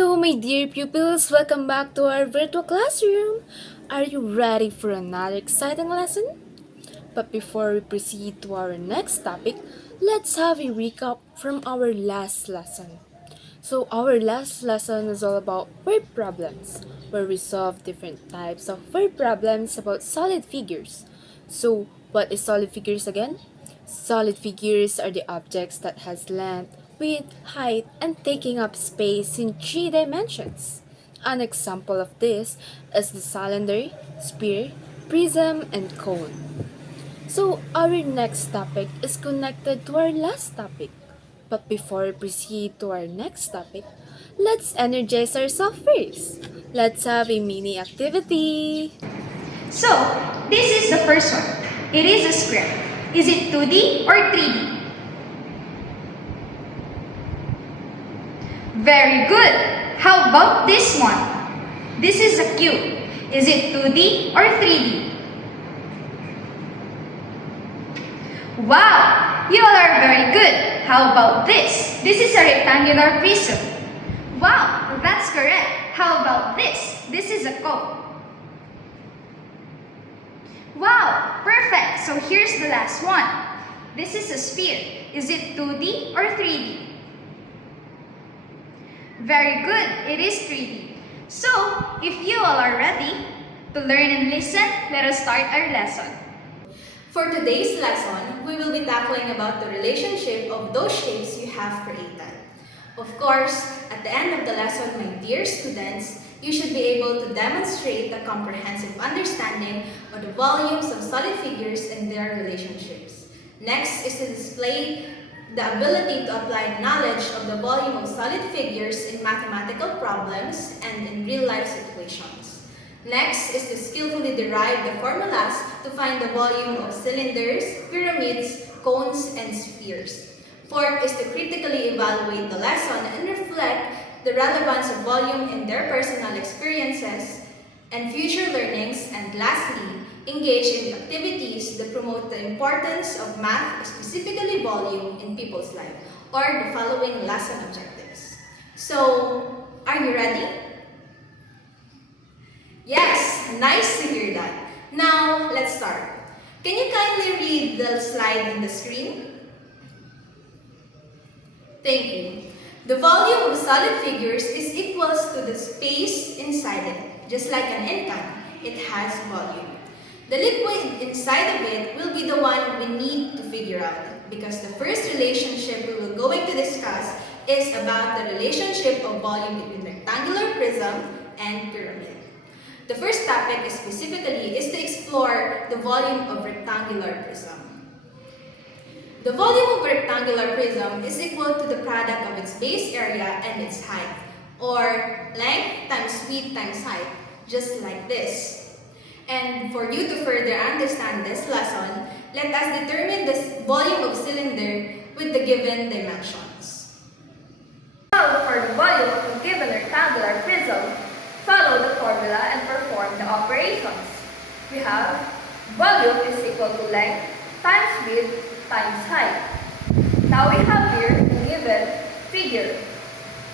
Hello, my dear pupils. Welcome back to our virtual classroom. Are you ready for another exciting lesson? But before we proceed to our next topic, let's have a recap from our last lesson. So, our last lesson is all about word problems, where we solve different types of word problems about solid figures. So, what is solid figures again? Solid figures are the objects that has length, width, height, and taking up space in three dimensions. An example of this is the cylinder, sphere, prism, and cone. So, our next topic is connected to our last topic. But before we proceed to our next topic, let's energize ourselves first. Let's have a mini activity. So, this is the first one. It is a square. Is it 2D or 3D? Very good. How about this one? This is a cube. Is it 2D or 3D? Wow! You all are very good. How about this? This is a rectangular prism. Wow, that's correct. How about this? This is a cone. Wow, perfect. So here's the last one. This is a sphere. Is it 2D or 3D? Very good. It is 3D. So, if you all are ready to learn and listen, let us start our lesson. For today's lesson, we will be tackling about the relationship of those shapes you have created. Of course, at the end of the lesson, my dear students, you should be able to demonstrate a comprehensive understanding of the volumes of solid figures and their relationships. Next is to display the ability to apply knowledge of the volume of solid figures in mathematical problems and in real-life situations. Next is to skillfully derive the formulas to find the volume of cylinders, pyramids, cones, and spheres. Fourth is to critically evaluate the lesson and reflect the relevance of volume in their personal experiences and future learnings. And lastly, engage in activities that promote the importance of math, specifically volume, in people's life, or the following lesson objectives. So, are you ready? Yes, nice to hear that. Now, let's start. Can you kindly read the slide in the screen? Thank you. The volume of solid figures is equals to the space inside it. Just like an ink can, it has volume. The liquid inside of it will be the one we need to figure out, because the first relationship we will going to discuss is about the relationship of volume between rectangular prism and pyramid. The first topic specifically is to explore the volume of rectangular prism. The volume of rectangular prism is equal to the product of its base area and its height, or length times width times height, just like this. And for you to further understand this lesson, let us determine the volume of cylinder with the given dimensions. Now, for the volume of a given rectangular prism, follow the formula and perform the operations. We have volume is equal to length times width times height. Now we have here the given figure.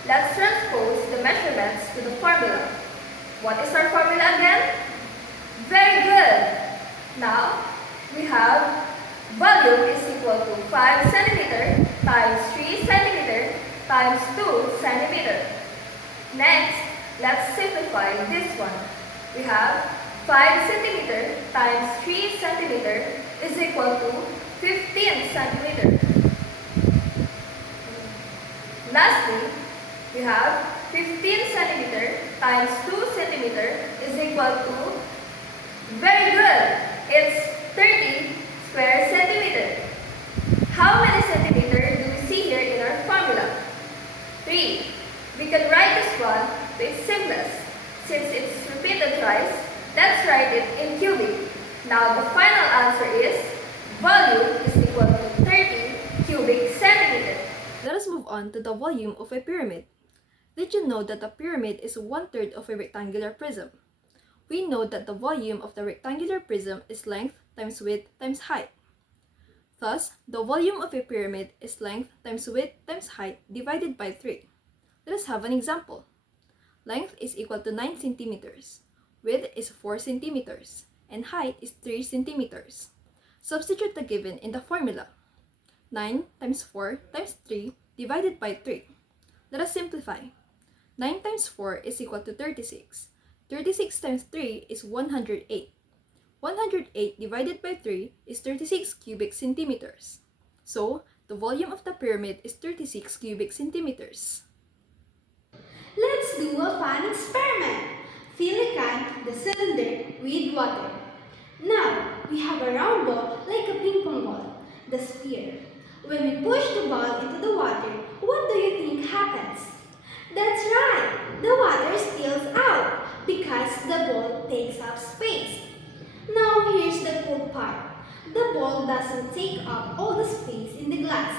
Let's transpose the measurements to the formula. What is our formula again? Very good! Now we have volume is equal to 5 cm times 3 cm times 2 cm. Next, let's simplify this one. We have 5 cm times 3 cm is equal to 15 cm. Lastly, we have 15 cm times 2 cm is equal to, very good, it's 30 square centimeter. How many centimeters do we see here in our formula? 3. We can write this one to its simplest. Since it's repeated twice, let's write it in cubic. Now the final answer is volume is equal to 30 cubic centimeter. Let us move on to the volume of a pyramid. Did you know that a pyramid is 1/3 of a rectangular prism? We know that the volume of the rectangular prism is length times width times height. Thus, the volume of a pyramid is length times width times height divided by 3. Let us have an example. Length is equal to 9 centimeters, width is 4 centimeters, and height is 3 centimeters. Substitute the given in the formula. 9 times 4 times 3 divided by 3. Let us simplify. 9 times 4 is equal to 36. 36 times 3 is 108. 108 divided by 3 is 36 cubic centimeters. So, the volume of the pyramid is 36 cubic centimeters. Let's do a fun experiment. Fill a can, the cylinder, with water. Now, we have a round ball like a ping pong ball, the sphere. When we push the ball into the water, what do you think happens? That's right, the water spills out because the ball takes up space. Now here's the cool part. The ball doesn't take up all the space in the glass.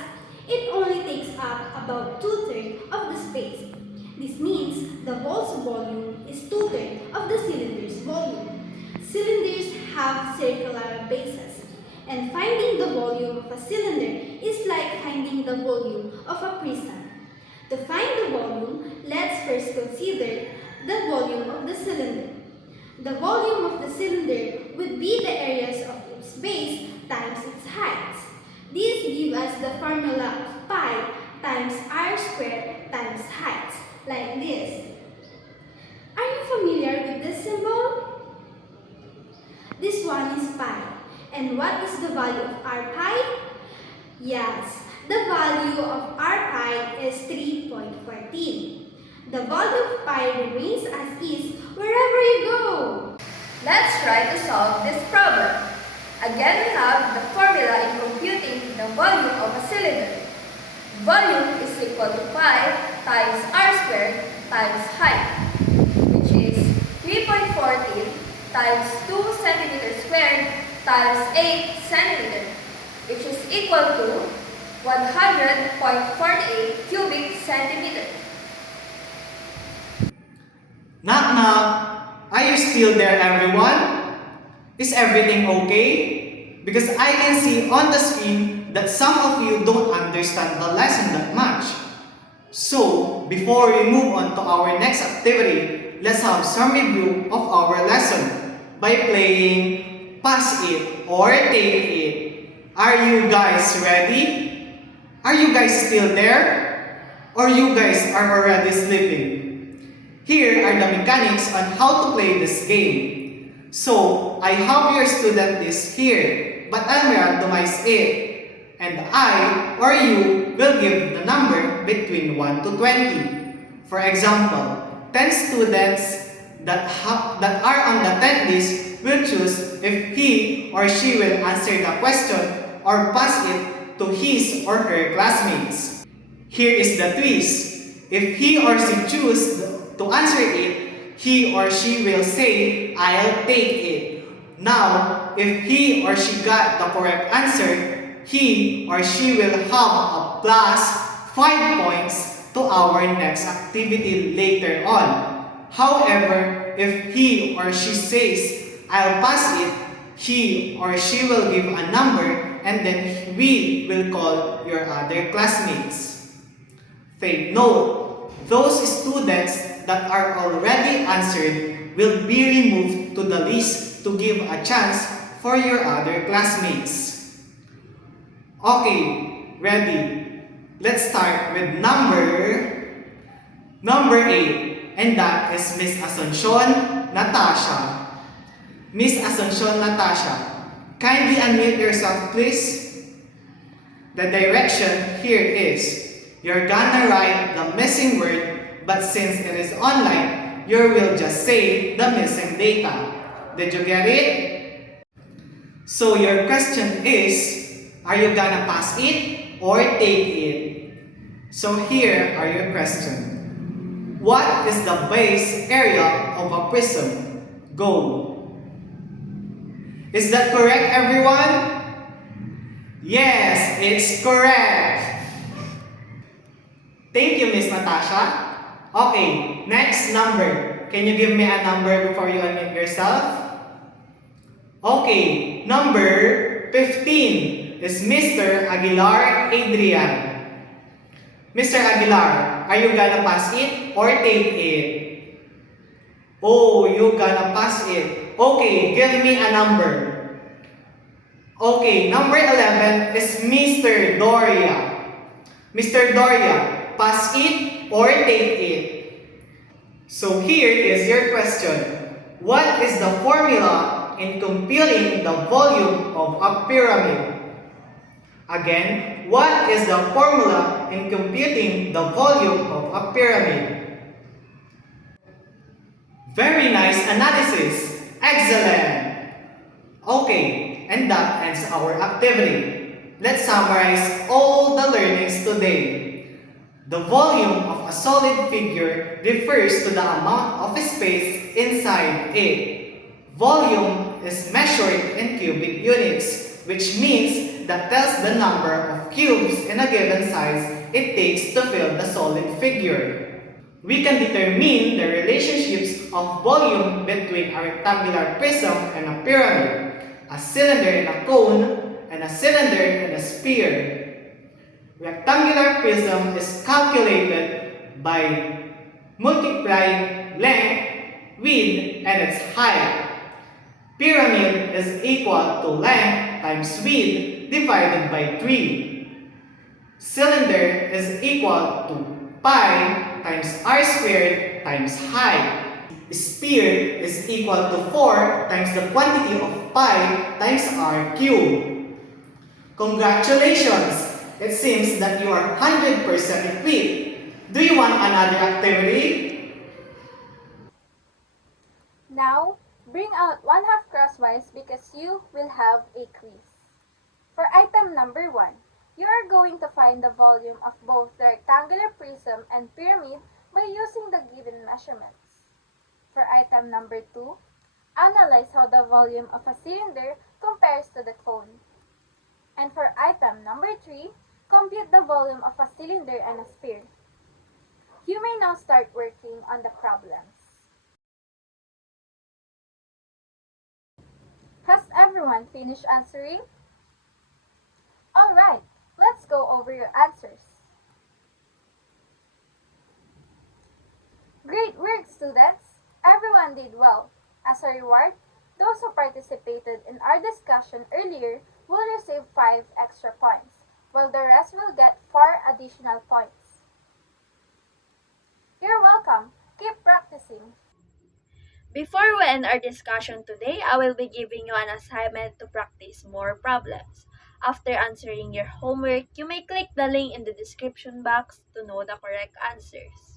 It only takes up about 2/3 of the space. This means the ball's volume is 2/3 of the cylinder's volume. Cylinders have circular bases, and finding the volume of a cylinder is like finding the volume of a prism. To find the volume, let's first consider the volume of the cylinder. The volume of the cylinder would be the areas of its base times its height. This gives us the formula of pi times r squared times height, like this. Are you familiar with this symbol? This one is pi. And what is the value of r pi? Yes, the value of r pi is 3.14. The value of pi remains as is wherever you go. Let's try to solve this problem. Again, we have the formula in computing the volume of a cylinder. Volume is equal to pi times r squared times height, which is 3.14 times 2 centimeters squared times 8 centimeters, which is equal to 100.48 cubic centimeters. Knock knock! Are you still there, everyone? Is everything okay? Because I can see on the screen that some of you don't understand the lesson that much. So, before we move on to our next activity, let's have some review of our lesson by playing Pass It or Take It. Are you guys ready? Are you guys still there? Or you guys are already sleeping? Here are the mechanics on how to play this game. So, I have your student list here, but I'll randomize it. And I or you will give the number between 1 to 20. For example, 10 students that are on the 10 list will choose if he or she will answer the question or pass it to his or her classmates. Here is the twist. If he or she chooses to answer it, he or she will say, "I'll take it." Now, if he or she got the correct answer, he or she will have a plus 5 points to our next activity later on. However, if he or she says, "I'll pass it," he or she will give a number and then we will call your other classmates. Take note, those students that are already answered will be removed to the list to give a chance for your other classmates. Okay, ready? Let's start with number 8, and that is Miss Asuncion Natasha. Miss Asuncion Natasha, kindly unmute yourself, please. The direction here is, you're gonna write the missing word, but since it is online, you will just say the missing data. Did you get it? So your question is, are you gonna pass it or take it? So here are your question. What is the base area of a prism? Go. Is that correct, everyone? Yes, it's correct. Thank you, Miss Natasha. Okay, next number. Can you give me a number before you unmute yourself? Okay, number 15 is Mr. Aguilar Adrian. Mr. Aguilar, are you gonna pass it or take it? Oh, you gonna pass it. Okay, give me a number. Okay, number 11 is Mr. Doria. Mr. Doria, pass it or take it? So here is your question. What is the formula in computing the volume of a pyramid? Again, what is the formula in computing the volume of a pyramid? Very nice analysis. Excellent. Okay, and that ends our activity. Let's summarize all the learnings today. The volume of a solid figure refers to the amount of space inside it. Volume is measured in cubic units, which means that tells the number of cubes in a given size it takes to fill the solid figure. We can determine the relationships of volume between a rectangular prism and a pyramid, a cylinder and a cone, and a cylinder and a sphere. Rectangular prism is calculated by multiplying length, width, and its height. Pyramid is equal to length times width divided by 3. Cylinder is equal to pi times r squared times height. Sphere is equal to 4 times the quantity of pi times r cubed. Congratulations! It seems that you are 100% equipped. Do you want another activity? Now, bring out 1/2 crosswise because you will have a quiz. For item number 1, you are going to find the volume of both the rectangular prism and pyramid by using the given measurements. For item number 2, analyze how the volume of a cylinder compares to the cone. And for item number 3, compute the volume of a cylinder and a sphere. You may now start working on the problems. Has everyone finished answering? Alright, let's go over your answers. Great work, students! Everyone did well. As a reward, those who participated in our discussion earlier will receive 5 extra points, while the rest will get 4 additional points. You're welcome. Keep practicing. Before we end our discussion today, I will be giving you an assignment to practice more problems. After answering your homework, you may click the link in the description box to know the correct answers.